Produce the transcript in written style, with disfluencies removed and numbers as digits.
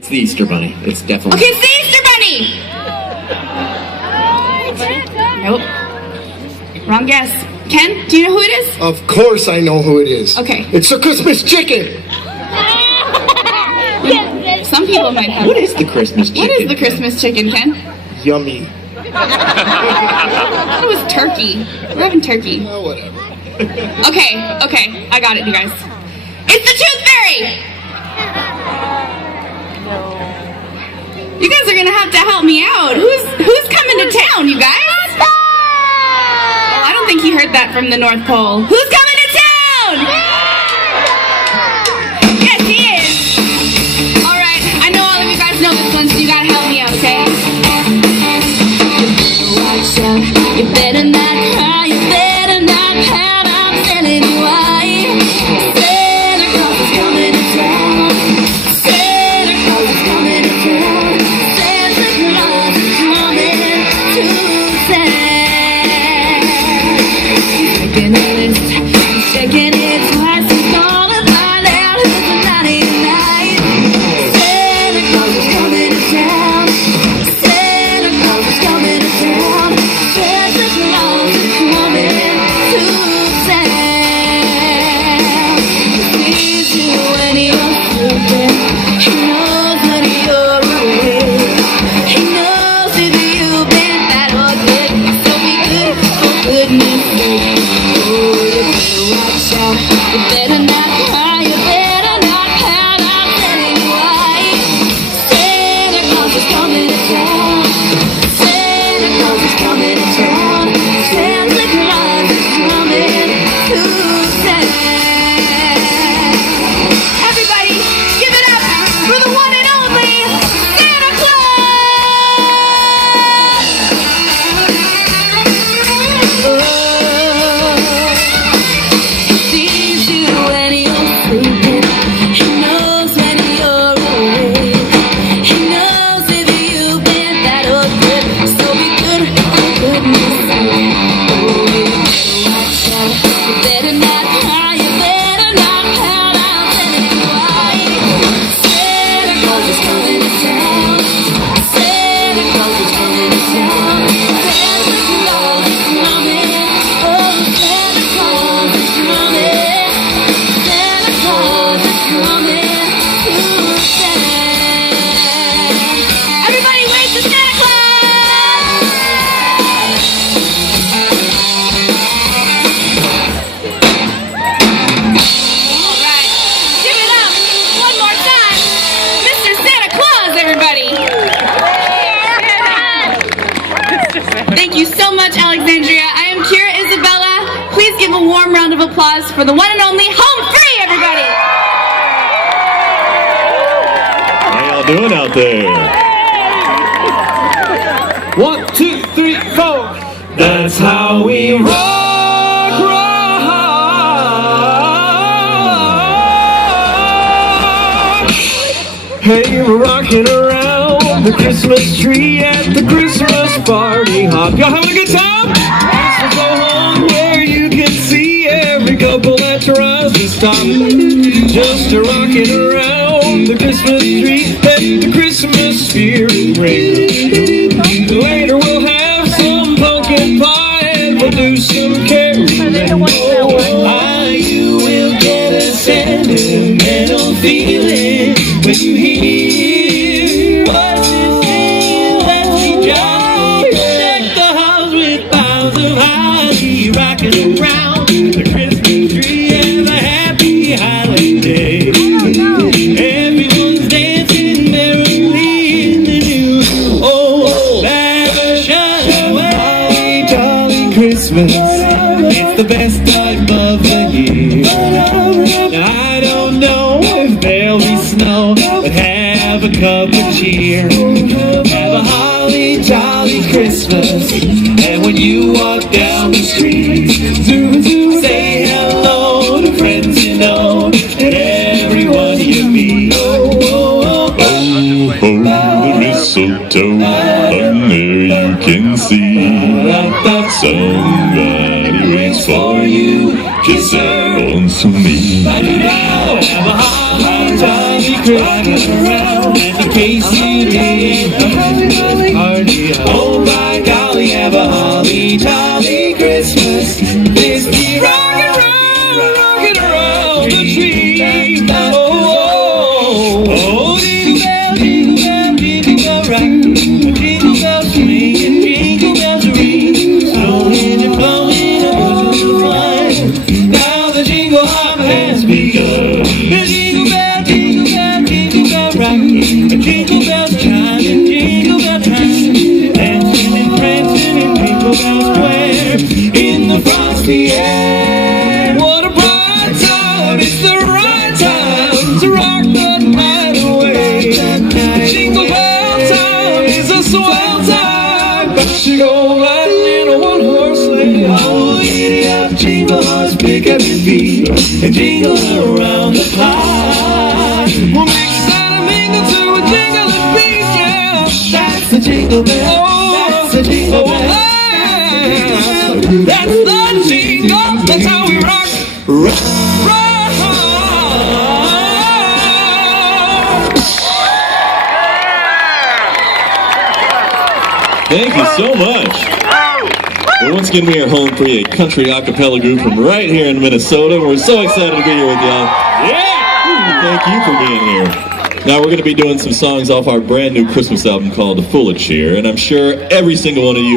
It's the Easter Bunny. It's definitely... Okay, it's the Easter Bunny! Nope. Wrong guess. Ken, do you know who it is? Of course I know who it is. Okay. It's the Christmas chicken. Some people might have... What is the Christmas chicken? What is the Christmas chicken, Ken? Yummy. It was turkey. We're having turkey. Oh, whatever. Okay, I got it, you guys. It's the Tooth Fairy! You guys are gonna have to help me out. Who's coming to town, you guys? Well, I don't think he heard that from the North Pole. Who's coming to town? Yes, he is. All right, I know all of you guys know this one, so you gotta help me out, okay? Watch out, you better not cry, you better not pout, I'm telling you why. Santa Claus is coming to town. Santa Claus is coming to town. Santa Claus is coming to town. He's making a list, he's checking it twice, he's gonna find out who's the naughty tonight. Santa Claus is coming to town. Santa Claus is coming to town. Santa Claus is coming to town. He sees you when you're sleeping. He knows when you're awake. He knows if you've been bad or good. So be good for goodness sake. Oh, you better watch out. You better not cry. You better not pout. I'm telling you why. Santa Claus is coming to town. Santa Claus is coming to town. Santa Claus is coming to town. Everybody, give it up for the one and only Santa Claus! He sees you when you're sleeping. He knows when you're awake. He knows if you've been bad or good. So be good for goodness sake. Oh, you better watch out. You better not cry. You better not pout. I'm telling you why. Santa Claus is coming to town. Santa Claus is coming to town. Santa Claus is coming. Oh, Santa Claus is coming. Santa Claus is coming to town. Everybody wave to Santa Claus! All right, give it up one more time, Mr. Santa Claus, everybody. Thank you so much, Alexandria. I am Kira Isabella. Please give a warm round of applause for the one and only Home Free, everybody. How y'all doing out there? 1, 2, 3, 4. That's how we rock, rock. Hey, we're rocking around the Christmas tree at the Christmas party hop. Y'all having a good time? So go home where you can see every couple that tries to stop. Just a rocking around the Christmas tree, let the Christmas spirit ring. Later we'll have some pumpkin pie and we'll do some caroling. Oh, you will get a sentimental feeling when you hear what's his name. Let's be jolly, deck the halls with boughs of holly, rocking around the Christmas tree. Have a happy holiday. Everyone's dancing merrily in the new old fashioned way. Jolly Christmas, it's the best time of the year. Now, I don't know if there'll be snow, but have a cup of cheer. Have a holly jolly Christmas, and when you walk down the street, zoom, zoom, say hello to friends you know, and everyone you meet. Oh, oh, oh, oh, The mistletoe, and there you can see somebody waits for you. Kiss her on to me. Have a holly jolly rocking around at the KCD. Party. Oh by golly, have a holly jolly Christmas. This be rocking around the tree. Oh, oh, jingle bell rock, jingle bell swing, and jingle bells ring, snowing and blowing a bushel of fun. Now the jingle hop has begun. The jingle bell rock, jingle bells chime and jingle bell time, dancing and prancing in Jingle Bell Square in the frosty air. What a bright time! It's the right time to rock the night away. Jingle bell time is a swell time, but you go riding in a one-horse sleigh. Oh, giddy up, jingle horse, pick up your feet and jingle around the clock. We'll mix and mingle to a jingling beat, yeah. That's the jingle bell. That's the jingle bell. That's the jingle. That's how we rock. Thank you so much. Well, once again, we are home for a country a cappella group from right here in Minnesota. We're so excited to be here with y'all. Yeah! Thank you for being here. Now, we're going to be doing some songs off our brand new Christmas album called Full of Cheer, and I'm sure every single one of you